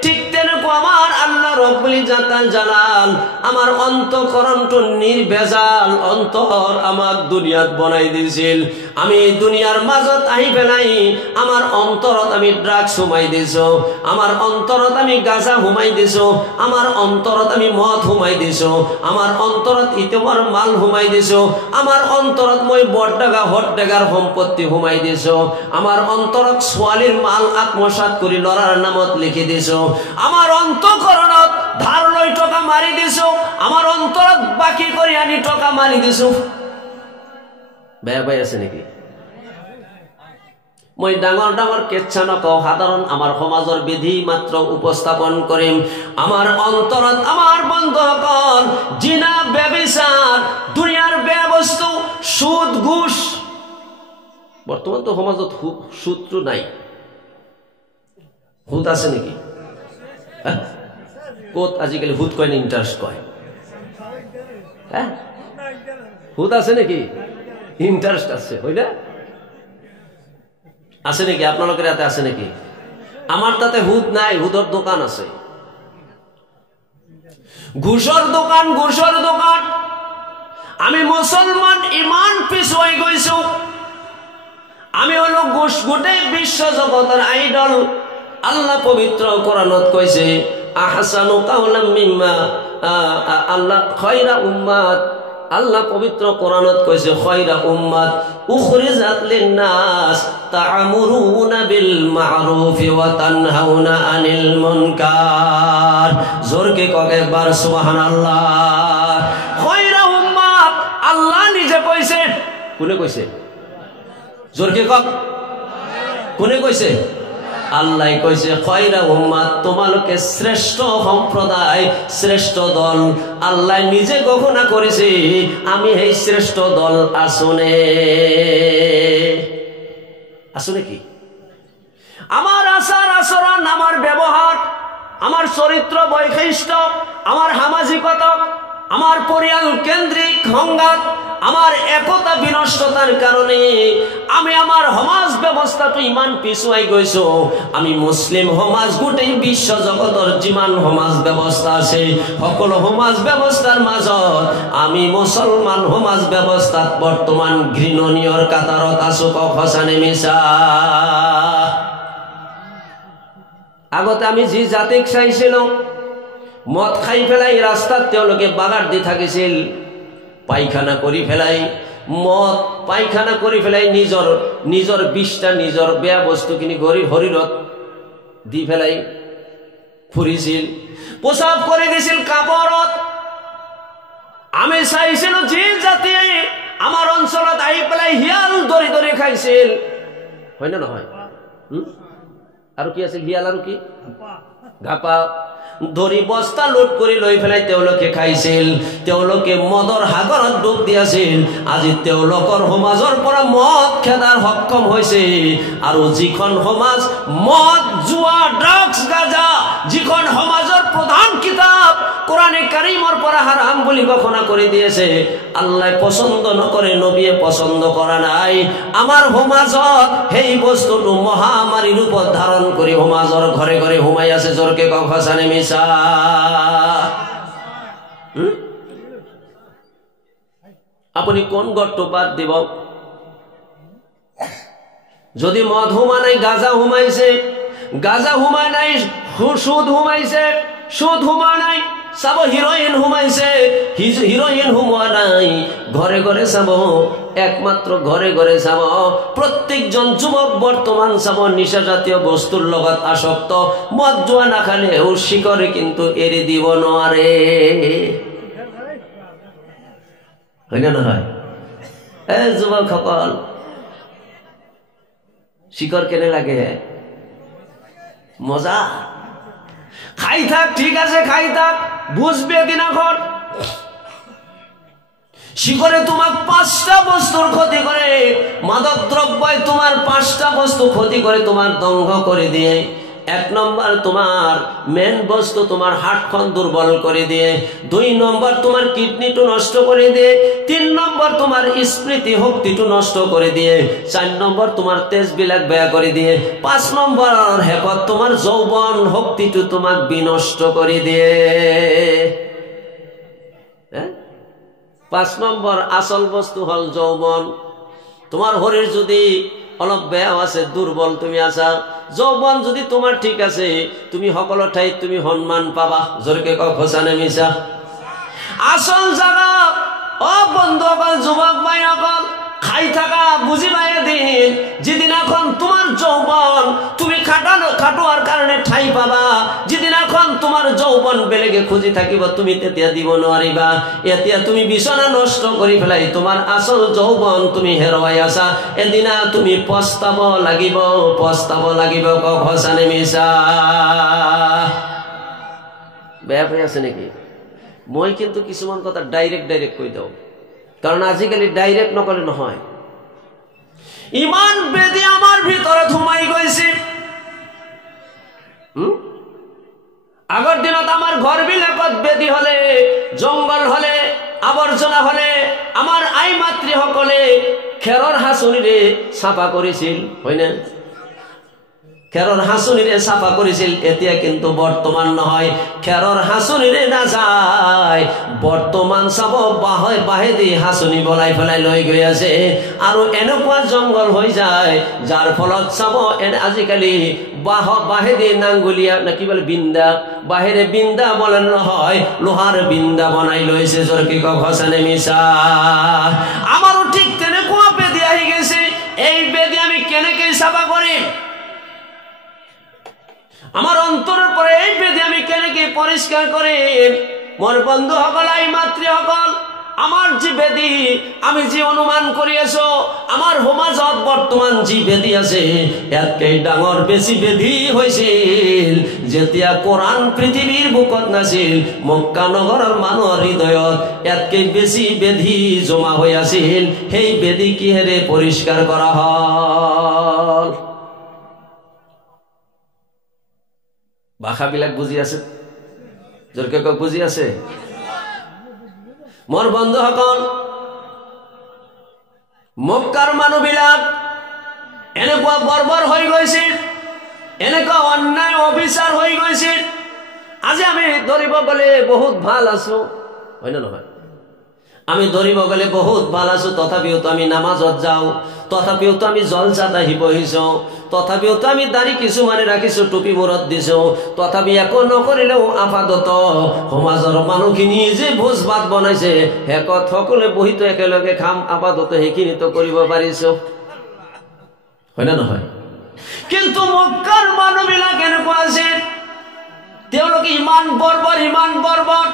ঠিক তেনকু আমার আল্লাহ রব্বুল ইজ্জতুল জালাল আমার অন্তঃকরণটো নির্ভেজাল অন্তর আমার দুনিয়াত বনাই দিছিল। আমি দুনিয়ার মাজত আহি পেলাই আমার অন্তরত আমি ড্রাগস হুমাই দিছো, আমার অন্তরত আমি গাঁজা হুমাই দিছো, আমার অন্তরত আমি মদ হুমাই দিছো, আমার অন্তরত ইতমর মাল হুমাই দিছো, আমার অন্তরত মই বড়ডাগা হটডাগার সম্পত্তি হুমাই দিছো, আমার অন্তরত ছোৱালীৰ মাল আত্মসাৎ কৰি লৰাৰ নামত লিখি দিছো, আমার অন্তঃকৰণত ধাৰ লৈ টকা মাৰি দিছো, আমার অন্তরত বাকি কৰি আনি টকা মাৰি দিছো। বেয়া পাই আছে নেকি? মই ডাঙৰ ডাঙৰ কেচ্ছা নকওঁ, সাধাৰণ আমাৰ সমাজৰ বিধি মাত্ৰ উপস্থাপন কৰিম। আমাৰ অন্তৰত আমাৰ বন্ধুসকল জিনা, ব্যভিচাৰ, দুনিয়াৰ বেয়া বস্তু, সুদ, ঘুষ, বর্তমান তো সমাজত সূত্র নাই, হুত আছে নাকি? হ্যাঁ, কত আজিকালি হুত কয় না ইন্টারেস্ট কয়? হ্যাঁ, হুত আছে নাকি? ইন্টারেস্ট আছে, হই না? আছে নাকি আপনার লোকের হাতে? আছে নাকি? আমার তাতে হুত নাই, হুতর দোকান আছে, ঘুষর দোকান, ঘুষর দোকান। আমি মুসলমান, ইমান পিছুয়াই গইছ, আমি হলো ঘুষ, গোটেই বিশ্ব জগতের আইডল। আল্লাহ পবিত্র কোরআনত কইছে আহসানু কাওলাম মিম্মা আল্লাহ খায়রা উম্মাত। আল্লাহ পবিত্র কোরআনত কইছে খায়রা উম্মাত উখরিজাত লিন-নাস তা'মুরুনা বিল মা'রুফি ওয়া তানহাউনা আনিল মুনকার। জোরকে কক একবার সুবহানাল্লাহ। খায়রা উম্মাত আল্লাহ নিজে কইছে। কোনে কইছে? জোরকে কক, কোনে কইছে? আল্লাহ কইছে খায়রা উম্মাত, তোমালোকে শ্রেষ্ঠ সম্প্রদায়, শ্রেষ্ঠ দল। আল্লাহ নিজে ঘোষণা করেছে আমি এই শ্রেষ্ঠ দল। আসনে আসনে কি? আমার আচার আচরণ, আমার ব্যবহার, আমার চরিত্র বৈশিষ্ট্য, আমার সামাজিকতা, আমার পরিয়াল কেন্দ্রিক সংঘাত, আমার একতা বিনষ্টতার কারণে আমি আমার সমাজ ব্যবস্থাটো ইমান পিছুৱাই গৈছো। আমি মুসলিম সমাজ, গোটেই বিশ্ব জগতৰ যিমান সমাজ ব্যৱস্থা আছে সকলো সমাজ ব্যৱস্থাৰ মাজত আমি মুছলমান সমাজ ব্যৱস্থাত বৰ্তমান ঘৃণনীয়ৰ কাতাৰত আছো। সঁচানে মিছা? আগতে আমি যি জাতিক চাইছিলো, মদ খাই পেলাই রাস্তাত তেওঁলোকে বাগাৰ দি থাকিছিল, পায়খানা কৰি পেলাই, মদ পায়খানা কৰি পেলাই নিজৰ নিজৰ বিষটা, নিজৰ বেয়া বস্তুখিনি শৰীৰত দি পেলাই ফুৰিছিল, প্ৰসাৱ কৰি দিছিল কাপড়ত। আমি চাইছিলো যি জাতিয়ে আমাৰ অঞ্চলত আহি পেলাই হিয়াল ধৰি ধৰি খাইছিল, হয় না নহয়? আৰু কি আছিল? হিয়াল আৰু কি? ঘাপা ধৰি বস্তা লোড কৰি লৈ পেলাই তেওঁলোকে খাইছিল। তেওঁলোকে মদৰ সাগৰত ডুব দিয়াছিল। আজি তেওঁলোকৰ সমাজৰ পৰা মদ খেদাৰ সক্ষম হৈছে। আৰু যিখন সমাজ মদ, জুৱা, ড্ৰাগছ, গাঁজা, যিখন সমাজৰ প্ৰধান কিতাপ কোরআনে কারিমৰ পৰা হারাম বুলি ঘোষণা কৰি দিয়েছে, আল্লাহ পছন্দ নকৰে, নবীয়ে পছন্দ কৰা নাই। আমাৰ সমাজত সেই বস্তুটো মহামাৰী ৰূপত ধাৰণ কৰি সমাজৰ ঘৰে ঘৰে সোমাই আছে। জোৰকে কক সঁচানে মিছা? আপুনি কোন গড়টো বাদ দিব? যদি মদ হুমা নাই, গাঁজা হুমাইছে, গাঁজা হুমা নাই, সুদ হুমাইছে, সুদ হুমা নাই, চাব হিরোইন হুমাইছে, হিরোইন হুমা নাই, ঘরে ঘরে চাব, একমাত্র ঘরে ঘরে চাব প্রত্যেকজন যুবক বর্তমান চাব নিশা জাতীয় বস্তুর লগত আসক্ত। মদ জুয়া না খালেও শিকরে কিন্তু এড়ে দিব নোৱাৰে, হয় না নহয়? যুবক সকল, শিকর কেনে লাগে? মজা। খাই থাক, ঠিক আছে, খাই থাক, বুঝবে দিনাখন শিকরে তোমাক 5টা বস্তুর ক্ষতি করে, মাদক দ্রব্যই তোমার 5টা বস্তু ক্ষতি করে, তোমার ধ্বংস করে দিয়ে। 1 নম্বর তোমার মেন বস্তু তোমার হার্টখন দুর্বল করে দিয়ে, 2 নম্বর তোমার কিডনিটো নষ্ট করে দিয়ে, 3 নম্বর তোমার স্মৃতি শক্তিটো নষ্ট করে দিয়ে, 4 নম্বর তোমার তেজ বিলাক বেয়া করে দিয়ে, 5 নম্বর হেকত তোমার যৌবন শক্তিটো তোমাক বিনষ্ট করে দিয়ে। 5 নম্বর আসল বস্তু হল যৌবন। তোমার শরীর যদি অলপ বেয়া আছে, দুর্বল তুমি আছা, যৌবন যদি তোমার ঠিক আছে, তুমি সকলো ঠাইত তুমি সম্মান পাবা। জোরকে কক সঁচানে মিছা? আসল জায়গা ও বন্ধুসকল, যুবক ভাইসকল, খাই থাকা বুঝি পাইয়ে দিন। যেদিনাখন তোমার যৌবন তুমি খাটোয়ার কারণে ঠাই পাবা, যেদিনাখন তোমার যৌবন বেলেগে খুঁজি থাকিব, তুমি তেতিয়া দিব নোৱাৰিবা। এতিয়া তুমি বিছনা নষ্ট কৰি পেলাই তোমার আসল যৌবন তুমি হেৰুৱাই আছা। এদিনা তুমি পস্তাব লাগিব, পস্তাব লাগিব। কক সঁচানে মিছা? বেয়া পাই আছে নেকি? মই কিন্তু কিছুমান কথা ডাইৰেক্ট কৈ দিওঁ, কারণ আজিকালি ডাইরেক্ট নকলে নহয়। ইমান আবর্জনা হলে আমার আই মাতৃসকলে খেৰৰ হাঁচনিৰে চাফা কৰিছিল, হয় না? খেৰৰ হাঁচনিৰে চাফা কৰিছিল। এতিয়া কিন্তু বৰ্তমান নহয়, খেৰৰ হাঁচনিৰে নাযায়, বৰ্তমান চাব বাঁহেদি হাঁচনি বনাই পেলাই লৈ গৈ আছে। আৰু এনেকুৱা জংঘল হৈ যায় যাৰ ফলত চাব আজিকালি বাঁহেদি নাংগুলীয়া না কি বলে বিন্দা, বাহিৰে বিন্দা বলে নহয়, লোহাৰ বিন্দা বনাই লৈছে। জোৰকে কওক সঁচানে মিছা? আমাৰো ঠিক তেনেকুৱা বেদি আহি গৈছে। এই বেদি আমি কেনেকৈ চাফা কৰিম? আমার অন্তরের পরে এই বেদি আমি কেনেকে পরিষ্কার কৰিম? মোৰ বন্ধুসকল, আই মাতৃসকল, আমার যে বেদি আমি যে অনুমান কৰি আছো, আমার সমাজত বর্তমান যে বেদি আছে ইয়াতকৈ ডাঙৰ বেছি বেদি হৈছিল যেতিয়া কোরআন পৃথিৱীৰ বুকত নাছিল। মক্কা নগৰৰ মানুহৰ হৃদয়ত ইয়াতকৈ বেছি বেদি জমা হৈ আছিল। সেই বেদি কিহেৰে পৰিষ্কাৰ কৰা হল? ভাষাবিলাক বুজি আছে? জোৰকে কওক, বুজি আছে? মোৰ বন্ধুসকল, মক্কাৰ মানুহবিলাক এনেকুৱা বৰ্বৰ হৈ গৈছিল, এনেকুৱা অন্যায় অবিচাৰ হৈ গৈছিল। আজি আমি ধৰিব গ'লে বহুত ভাল আছো, হয় না নহয়? আমি ধৰিব গ'লে বহুত ভাল আছো, তথাপিও তো আমি নামাজত যাওঁ, তথাপিও তো আমি জলসাত আহি বহিছো, তথাপিও তো আমি দাড়ি কিছুমানে ৰাখিছো, টুপি মূৰত দিছো, তথাপি একো নকৰিলেও আপাতত সমাজৰ মানুহখিনি যে ভোজ ভাত বনাইছে শেষত সকলোৱে বহিতো একেলগে খাম, আপাতত সেইখিনিতো কৰিব পাৰিছো, হয় না নহয়? কিন্তু মক্কাৰ মানুহবিলাক এনেকুৱা আছে, তেওঁলোকে ইমান বৰ্বৰ।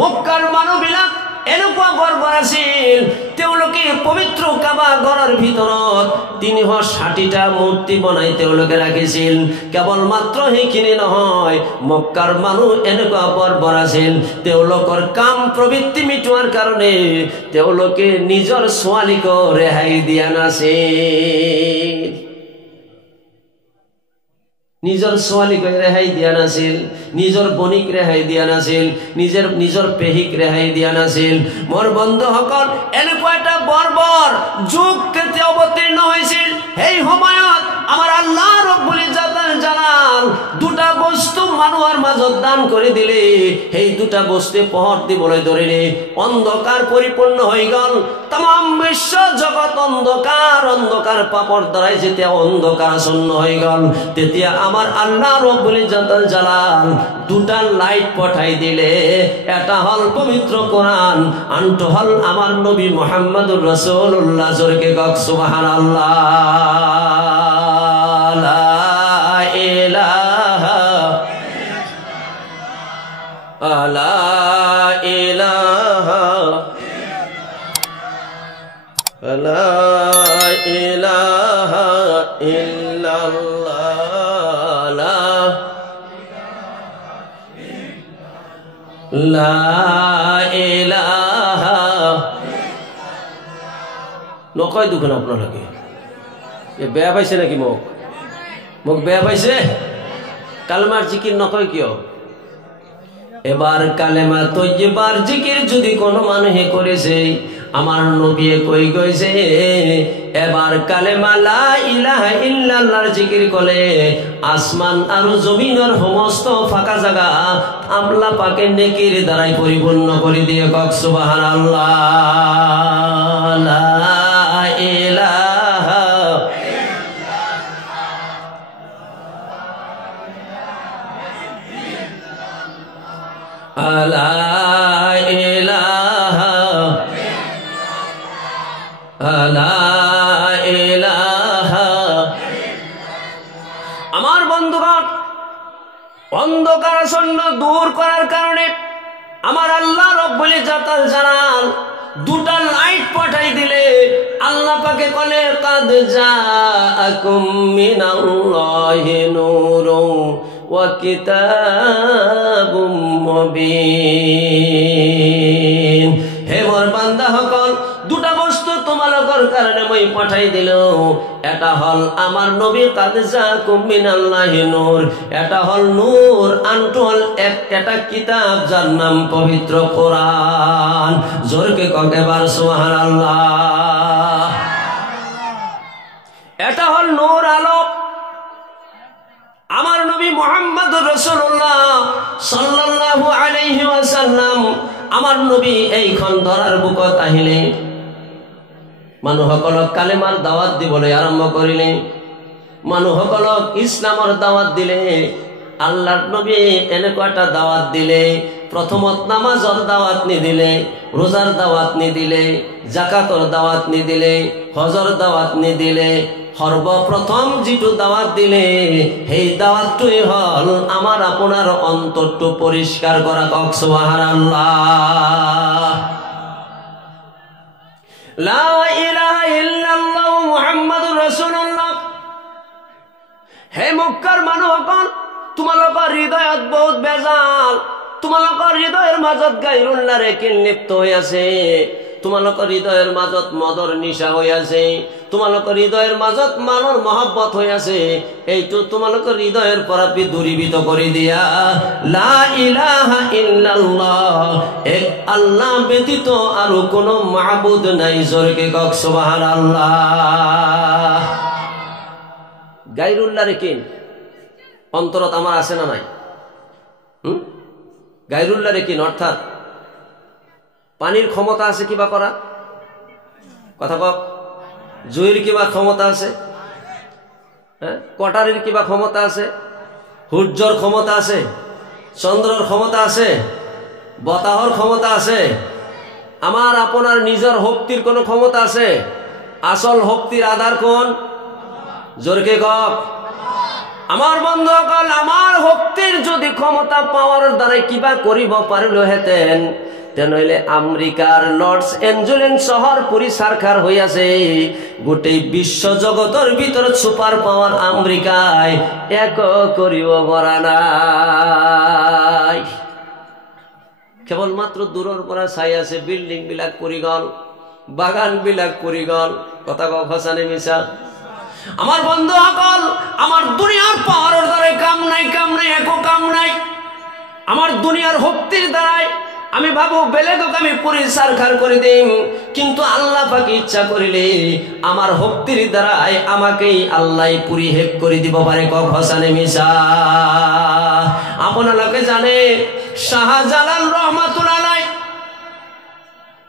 মক্কাৰ মানুহবিলাক এনেকুৱা বৰ্বৰ আছিল, তেওঁলোকে পবিত্ৰ কাবা ঘৰৰ ভিতৰত 360টা মূৰ্তি বনাই তেওঁলোকে ৰাখিছিল। কেৱল মাত্ৰ সেইখিনি নহয়, মক্কাৰ মানুহ এনেকুৱা বৰ্বৰ আছিল, তেওঁলোকৰ কাম প্ৰবৃত্তি মিটোৱাৰ কাৰণে তেওঁলোকে নিজৰ ছোৱালীকো ৰেহাই দিয়া নাছিল, নিজৰ ছোৱালীক ৰেহাই দিয়া নাছিল, নিজৰ বনিক ৰেহাই দিয়া নাছিল, নিজৰ পেহীক ৰেহাই দিয়া নাছিল। মোৰ বন্ধুসকল, এনেকুৱা এটা বৰ্বৰ যুগ কেতিয়া অৱতীৰ্ণ হৈছিল? সেই সময়ত আমাৰ আল্লাহ ৰব্বুল জালাল দুটা বস্তু মানুহৰ মাজত দান কৰি দিলে। সেই দুটা বস্তুৱে পোহৰ দিবলৈ ধৰিলে, অন্ধকাৰ পৰিপূৰ্ণ হৈ গ'ল। তাম বিশ্ব জগত অন্ধকাৰ পাপৰ দ্বাৰাই যেতিয়া অন্ধকাৰ আচ্ছন্ন হৈ গ'ল, তেতিয়া আমার আল্লাহ রব্বুল জালাল দুটা লাইট পঠাই দিলে। এটা হল পবিত্র কোরআন, আনটো হল আমার নবী মুহাম্মদুর রাসূলুল্লাহ। জোরকে কওক সুবহানাল্লাহ। লা ইলাহা লা ইলাহা লা ইলাহা ইল্লাল্লাহ লা ইলাহা। নকয় দুখন আপোনালোকে বেয়া পাইছে নাকি? মোক বেয়া পাইছে? কালেমাৰ জিকিৰ নকয় কিয়? এবার কালেমা তৈয়্যিবার জিকির যদি কোনো মানুষে করেছে, আমার নবী কই গইছে এবার কালেমা লা ইলাহা ইল্লাল্লাহর জিকির করলে আসমান আর জমিনের সমস্ত ফাঁকা জায়গা আল্লাহ পাকের নেকির দ্বারাই পরিপূর্ণ করে দিয়ে কওক সুবহানাল্লাহ। লা ইলাহা লা ইলাহা লা ইলাহা। আমার বন্ধুগণ, অন্ধকার আচ্ছন্ন দূর করার কারণে আমার আল্লাহ রব্বুল জালাল দুটা লাইট পাঠাই দিলে। আল্লাহ পাকে বলে কাদ জাআকুম মিনাল্লাহি নূরুন ওয়া কিতাবুম মুবিন। হে মোর বান্দা সকল, দুটা বস্তু তোমালোকৰ উদ্দেশ্যর কারণে মই পাঠাই দিল। এটা হল আমার নবী কাদ জাকুম মিনাল্লাহি নূর, এটা হল নূর আনটু হল একটা কিতাব যার নাম পবিত্র কোরআন। জোরকে কয়েকবার সুবহানাল্লাহ। এটা হল নূর আলো। আমার নবী মুহাম্মদুর রাসূলুল্লাহ সাল্লাল্লাহু আলাইহি ওয়াসাল্লাম, আমার নবী এইখন ধরার বুকত আহিলে মানুহসকলক কালেমাৰ দাওয়াত দিবলৈ আৰম্ভ কৰিলে। মানুহসকলক ইছলামৰ দাওয়াত দিলে। আল্লাহৰ নবী এনেকুৱা এটা দাওয়াত দিলে, প্ৰথমত নামাজৰ দাওয়াত নিদিলে, ৰোজাৰ দাওয়াত নিদিলে, জাকাতৰ দাওয়াত নিদিলে, হজৰ দাওয়াত নিদিলে। সর্বপ্রথম যেটো দাওয়াত দিলে সেই দাওয়াতটোই হল আমার আপনার অন্তরটো পরিষ্কার করা। কক সুবহানাল্লাহ। লা ইলাহা ইল্লাল্লাহু মুহাম্মাদুর রাসূলুল্লাহ। হে মক্কার মানুহসকল, তোমালোকৰ হৃদয়ত বহুত বেজাল, তোমালোকৰ হৃদয়ের মাজত গায়রুল্লাহৰে লিপ্ত হৈ আছে, তোমালোকৰ হৃদয়ের মাজত মদৰ নিশা হৈ আছে, তোমালোকৰ হৃদয়ের মাজত মানৰ মহব্বত হৈ আছে। এইটো তোমালোকৰ হৃদয়ের পৰা দূরীভূত কৰি দিয়া। লা ইলাহা ইল্লাল্লাহ, এক আল্লাহ ব্যতীত আৰু কোনো মাবুদ নাই। জোরকে কক সুবহানাল্লাহ। গায়রুল্লাহরে কিন অন্তরত আমার আছে না নাই? গায়রুল্লাহরে কিন অর্থাৎ পানির ক্ষমতা আছে কিবা করা? কথা কক। জুইর কিবা ক্ষমতা আছে? কটারির কিবা ক্ষমতা আছে? সূর্যর ক্ষমতা আছে? চন্দ্রর ক্ষমতা আছে? বতাহর ক্ষমতা আছে? আমার আপনার নিজের শক্তির কোনো ক্ষমতা আছে? আসল শক্তির আধার কোন? জোরকে কক। আমার বন্ধুসকল, আমার শক্তির যদি ক্ষমতা পাওয়ার দ্বারা কিবা করিব পারিল হেতেন, তেনেহলে আমেরিকার লর্ডস এঞ্জেলেস শহর পুরি সারখার হয়ে আছে। গোটেই বিশ্ব জগতের ভিতর সুপার পাওয়ার আমেরিকায় এক করিব পারা নাই। কেবলমাত্র দূরের পৰা চাই আছে, বিল্ডিং বিলাক পৰি গল, বাগান বিলাক পৰি গল। কথা কক হাসানে মিছা? আমার বন্ধুসকল, আমার দুনিয়ার পাওয়ারের দ্বারাই কাম নাই, কাম নাই, একো কাম নাই। আমার দুনিয়ার শক্তির দ্বারাই আমি ভাবো বেলেগক আমি পুরি সারখার করে দিম, কিন্তু আল্লাহ পাক ইচ্ছা করিলে আমার শক্তির দ্বারাই আমাকেই আল্লাহ পুরি হেক করে দিব পারে। কক হাসানে মিছা? আপনারা জানে শাহজালাল রহমাতুল্লাহ আলাইহি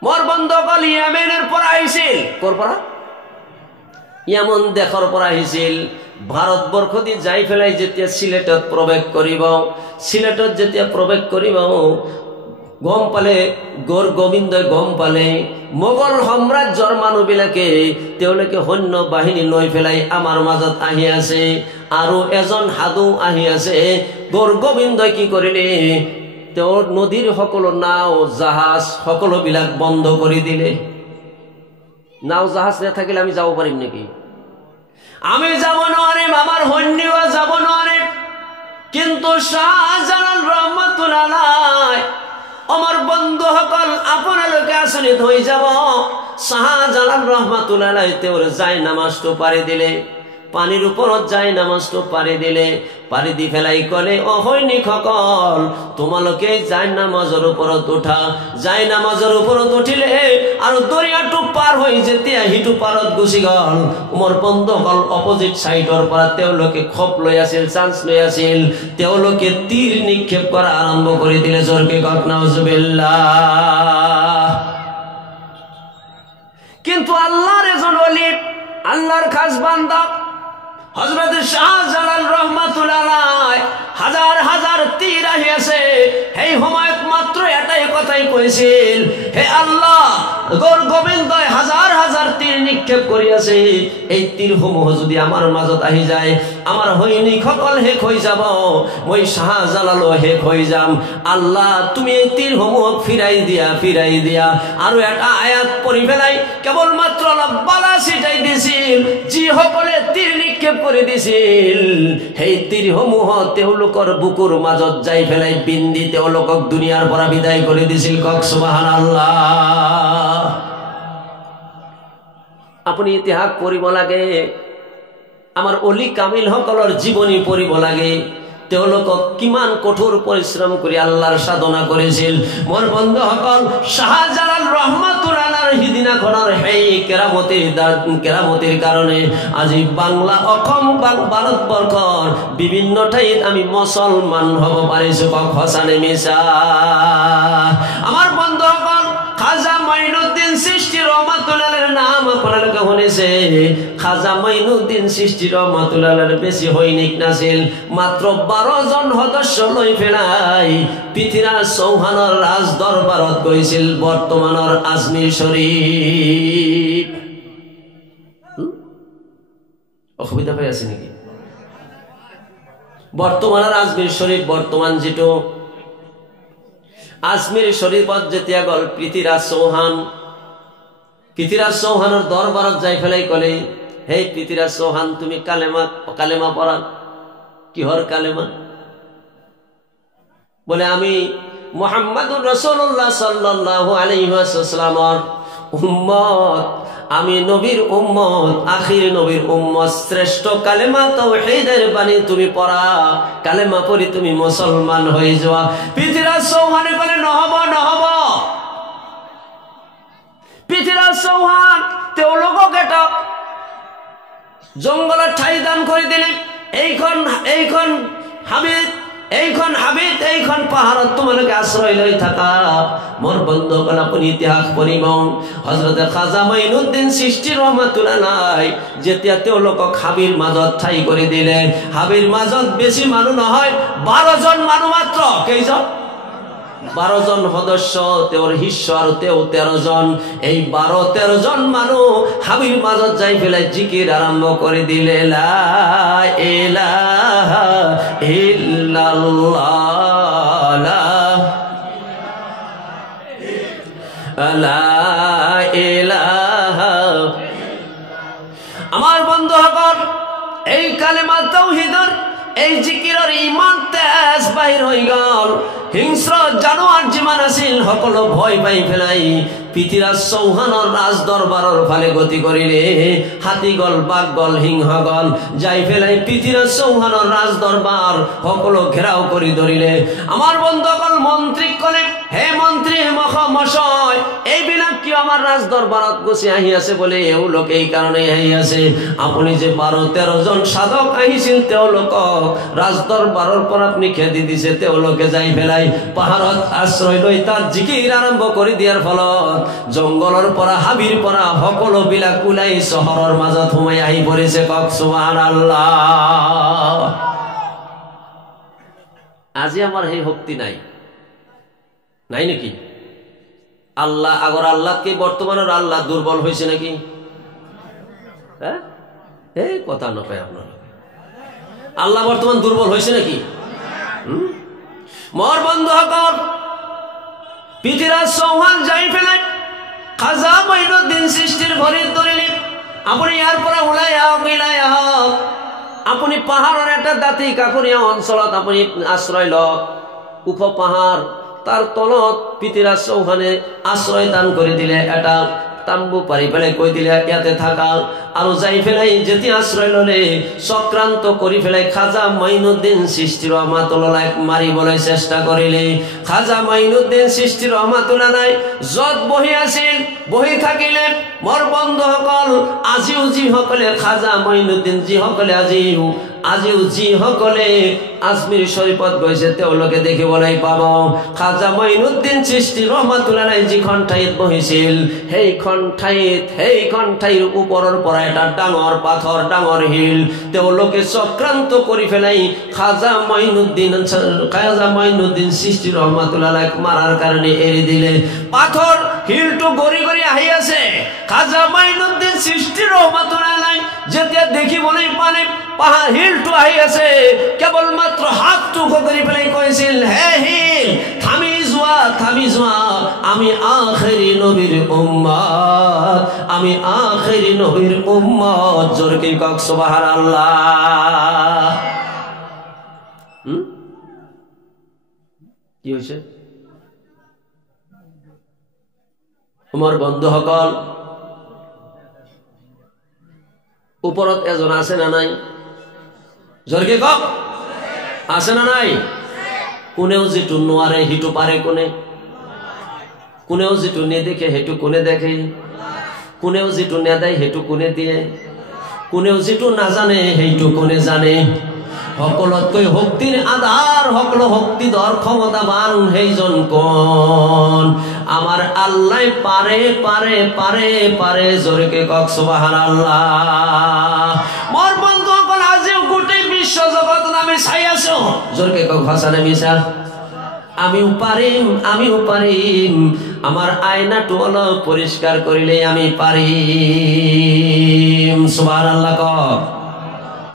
মোর বন্ধুসকল ইয়েমেনের পৰা আহিছিল। কোর পৰা? ইয়ামন দেশৰ পৰা আহিছিল। ভাৰতবৰ্ষ দি যাই ফেলাই যেতিয়া সিলেটত প্ৰৱেশ কৰিব, সিলেটত যেতিয়া প্ৰৱেশ কৰিব গম পালে, গৌর গোবিন্দই গম পালে মোগল সাম্রাজ্যৰ মানুহবিলাকে তেওঁলোকে সৈন্য বাহিনী লৈ ফেলাই আমাৰ মাজত আহি আছে, আৰু এজন সাধু আহি আছে। গৌর গোবিন্দই কি কৰিলে, তেওঁৰ নদীৰ সকলো নাও জাহাজ সকলোবিলাক বন্ধ কৰি দিলে। নাও জাহাজ নাথাকিলে আমি যাব পাৰিম নেকি? আমি যাব নোৱাৰিম, আমাৰ সৈন্যও যাব নোৱাৰিম। কিন্তু শাহজালাল রহমাতুল্লাহ আলাইহি আমার বন্ধুসকল আপোনালোকে আচৰিত হৈ যাব। শাহজালাল রহমাতুল্লাহ আলাইহি তেওঁৰ যায় নামাজটো পাৰি দিলে, পানির উপরত যায় নামাজটো পারি দিলে। পারি দি ফেলাই কলে, ও সৈনিকসকল তোমালোকে যায় নামাজের উপরত উঠা। যায় নামাজের উপরত উঠিলে আর দরিয়াটো পার হয়ে যেতিয়া হিটু পারত গুচি গল, মোৰ বন্ধুসকল অপোজিট সাইডৰ পৰা তেওঁলোকে খপ লৈ আছিল, চান্স লৈ আছিল। তেওঁলোকে তীর নিক্ষেপ করা আরম্ভ করে দিলে। জোরকে কক নাউজুবিল্লাহ। কিন্তু আল্লাহর এজন ওলি, আল্লাহর খাস বান্দা হযরত শাহজালাল রহমাতুল্লাহ আলাইহি হাজার হাজার তীর আহিছে। এই সময়ত মাত্র এটাই কথাই কইছিল, হে আল্লাহ, গৌর গোবিন্দই হাজার হাজার তীর নিক্ষেপ করিয়াছে। এই তীরসমূহ যদি আমার মাজত আহি যায়, আমার সৈনিকসকল শেষ হৈ যাব, মই শাহজালালও শেষ হৈ যাম। আল্লাহ তুমি এই তীরসমূহক ফিরাই দিয়া, ফিরাই দিয়া। আৰু এটা আয়াত পঢ়ি পেলাই কেৱলমাত্ৰ অলপ বালা ছিটাই দিছিল। যিসকলে তীর নিক্ষেপ করে দিছিল সেই তীরসমূহ তেওঁলোকৰ বুকুৰ মাজত যাই ফেলাই বিন্ধি তেওঁলোকক দুনিয়াৰ পৰা বিদায় কৰি দিছিল। কক সুবহানাল্লাহ। আপনি ইতিহাস পড়িব লাগে, আমার অলি কামিল সকলৰ জীৱনী পঢ়িব লাগে, তেওঁলোকক কিমান কঠোৰ পৰিশ্ৰম কৰি আল্লাহৰ সাধনা কৰিছিল। মোৰ বন্ধুসকল, শাহজালাল ৰহমাতুল্লাহ আলাইহিৰ সিদিনাখনৰ সেই কেৰামতিৰ কাৰণে আজি বাংলা, অসম, ভাৰতবৰ্ষৰ বিভিন্ন ঠাইত আমি মুছলমান হ'ব পাৰিছো। সঁচা নে মিছা? আমাৰ বন্ধুসকল, খাজা মাইনুদ্দিন চিশতি রহমাতুল্লাহ আলাইহির নাম আপনারা শুনেছে। খাজা মাইনুদ্দিন চিশতি রহমাতুল্লাহ আলাইহির বেশি সৈনিক নাছিল, মাত্র 12 জন সদস্য লৈ পেলাই পৃথ্বীৰাজ চৌহানৰ ৰাজ দৰবাৰত গৈছিল, বৰ্তমানৰ আজমিৰ শৰীফ। অসুবিধা পাই আছে নেকি? বৰ্তমানৰ আজমিৰ শৰীফ, বৰ্তমান যেটো আজমির শরীফত যেতিয়া গল পৃথ্বীৰাজ চৌহানৰ দৰবাৰত যাই পেলাই কলে, হে পৃথ্বীৰাজ চৌহান, তুমি কালেমা পড়া। কিহৰ কালেমা? বলে আমি মুহাম্মাদুর রাসূলুল্লাহ সাল্লাল্লাহু আলাইহি ওয়াসাল্লামৰ উম্মত, আমি নবীর উম্মত, আখির নবীর উম্মত, শ্রেষ্ঠ কালেমা তাওহীদের বাণী তুমি পড়া, কালেমা পড়ি তুমি মুসলমান হয়ে যাওয়া। পৃথ্বীরাজ চৌহানে বলে নহব। পৃথ্বীরাজ চৌহান তেওঁলোকক এটা জঙ্গলত ঠাই দান কৰি দিলে। এইখন পাহাৰত তোমালোকে আশ্ৰয় লৈ থাকা। মোৰ বন্ধুসকল, আপুনি ইতিহাস পঢ়িব, হযৰতে খাজা মাইনুদ্দিন চিশতি ৰহমাতুল্লাহ আলাইহি যেতিয়া তেওঁলোকক হাবিৰ মাজত ঠাই কৰি দিলে, হাবিৰ মাজত বেছি মানুহ নহয়, 12 জন মানুহ মাত্ৰ। কেইজন? 12 জন সদস্য, তেওঁৰ শিষ্য আৰু তেওঁ 13 জন। এই 12-13 জন মানুহ হাবিৰ মাজত যাই পেলাই জিকিৰ আৰম্ভ কৰি দিলে, লা ইলাহা ইল্লাল্লাহ, লা ইলাহা। আমার বন্ধুসকল, এই কালেমা তাওহীদৰ, এই জিকিৰৰ ইমান তেজ বাহিৰ হৈ গল, হিংস্র জানোয়ার যিমান আছিল সকলো ভয় পাই পেলাই পৃথ্বীৰাজ চৌহানৰ ৰাজ দৰবাৰৰ ফালে গতি কৰিলে। হাতী গল, বাঘ গল, সিংহ গল, যাই পেলাই পৃথ্বীৰাজ চৌহানৰ ৰাজ দৰবাৰ সকলো ঘেৰাও কৰি ধৰিলে। আমাৰ বন্ধুসকল মন্ত্ৰীক কলে, হে মন্ত্ৰী মহাশয়, এইবিলাক কিয় আমাৰ ৰাজ দৰবাৰত গুচি আহি আছে? বলে এওঁলোক এই কাৰণেই আহি আছে, আপুনি যে 12-13 জন সাধক আহিছিল তেওঁলোকক ৰাজ দৰবাৰৰ পৰা আপুনি খেদি দিছে। তেওঁলোকে যাই পেলাই পাহাৰত আশ্ৰয় লৈ তাত জিকিৰ আৰম্ভ কৰি দিয়াৰ ফলত জংগলৰ পৰা, হাবিৰ পৰা সকলো বিলাক ওলাই চহৰৰ মাজত সোমাই আহি পৰিছে। কওক সুবহানাল্লাহ। আজি আমাৰ সেই শক্তি নাই নেকি? আল্লাহ, আগৰ আল্লাহকে বর্তমানের আল্লাহ দুর্বল হয়েছে নাকি? হ্যাঁ, এই কথা নকয় আপনারা। আল্লাহ বর্তমান দুর্বল হয়েছে নাকি? মোর বন্ধুসকল, পৃথ্বীরাজ চৌহান যাই পেলাই খাজা মাইনুদ্দিন চিশতির ঘরে ধরিলে, আপনি ইয়াৰ পৰা ওলাই আহক, আপনি পাহাৰৰ এটা দাঁতি কাষৰীয়া অঞ্চলত আপুনি আশ্ৰয় লওক। ওখ পাহাৰ, তার তলত পৃথ্বীরাজ চৌহানে আশ্রয় দান করে দিলে, এটা তাম্বু পাৰি পেলাই কৈ দিলে ইয়াতে থাকা। আৰু যাই পেলাই যেতিয়া আশ্ৰয় ললে, চক্ৰান্ত কৰি পেলাই খাজা মাইনুদ্দিন চিশতি ৰহমাতুল্লাহ মাৰিবলৈ চেষ্টা কৰিলে। খাজা মাইনুদ্দিন চিশতি ৰহমাতুল্লাহ যত বহি আছিল, বহি থাকিলে। মোৰ বন্ধুসকল, আজিও যিসকলে খাজা মাইনুদ্দিন, যিসকলে আজিও যিসকলে আজমিৰ শৰীফত গৈছে তেওঁলোকে দেখিবলৈ পাব, খাজা মাইনুদ্দিন চিশতি ৰহমাতুল্লাহ যিখন ঠাইত বহিছিল, সেইখন ঠাইৰ ওপৰৰ পৰা এটা ডাঙৰ পাথৰ, ডাঙৰ শিল তেওঁলোকে চক্ৰান্ত কৰি পেলাই খাজা মাইনুদ্দিন চিশতি ৰহমাতুল্লাহ মাৰাৰ কাৰণে এৰি দিলে। পাথৰ শিলটো গৰি গৰি আহি আছে। খাজা মাইনুদ্দিন চিশতি ৰহমাতুল্লাহ যেতিয়া দেখিবলৈ পালে পাহাৰ শিলটো আহি আছে, কেৱল মাত্ৰ হাতটো কৰি পেলাই কৈছিল, হে শিল, থামি যোৱা, আমি আখেৰি নবীৰ উম্মত, আমি আখেৰি নবীৰ উম্মত। জোৰকে কওক সুবহানাল্লাহ। কি হৈছে? আমার বন্ধুসকল, ওপৰত এজন আছে না নাই জোৰকে কওক আছে না নাই কোনেও যেটো নোৱাৰে হেতু পাৰে কোনে কোনেও যেটো নেদেখে হেতু কোনে দেখে কোনেও যেটো নেদায় হেতু কোনে দিয়ে কোনেও যেটো নাজানে হেতু কোনে জানে সকলোতকৈ শক্তিৰ আধাৰ সকলো শক্তিধৰ ক্ষমতাবান সেইজন কোন আমাৰ আল্লাহ পাৰে পাৰে পাৰে পাৰে জোৰকে কওক সুবহানাল্লাহ মোৰ বন্ধুসকল আজি গোটেই বিশ্ব জগত আমি চাই আছো জোৰকে কওক ভাষা নে মিছা আমিও পাৰিম আমাৰ আয়নাটো অলপ পৰিষ্কাৰ কৰিলে আমি পাৰিম সুবহানাল্লাহ কওক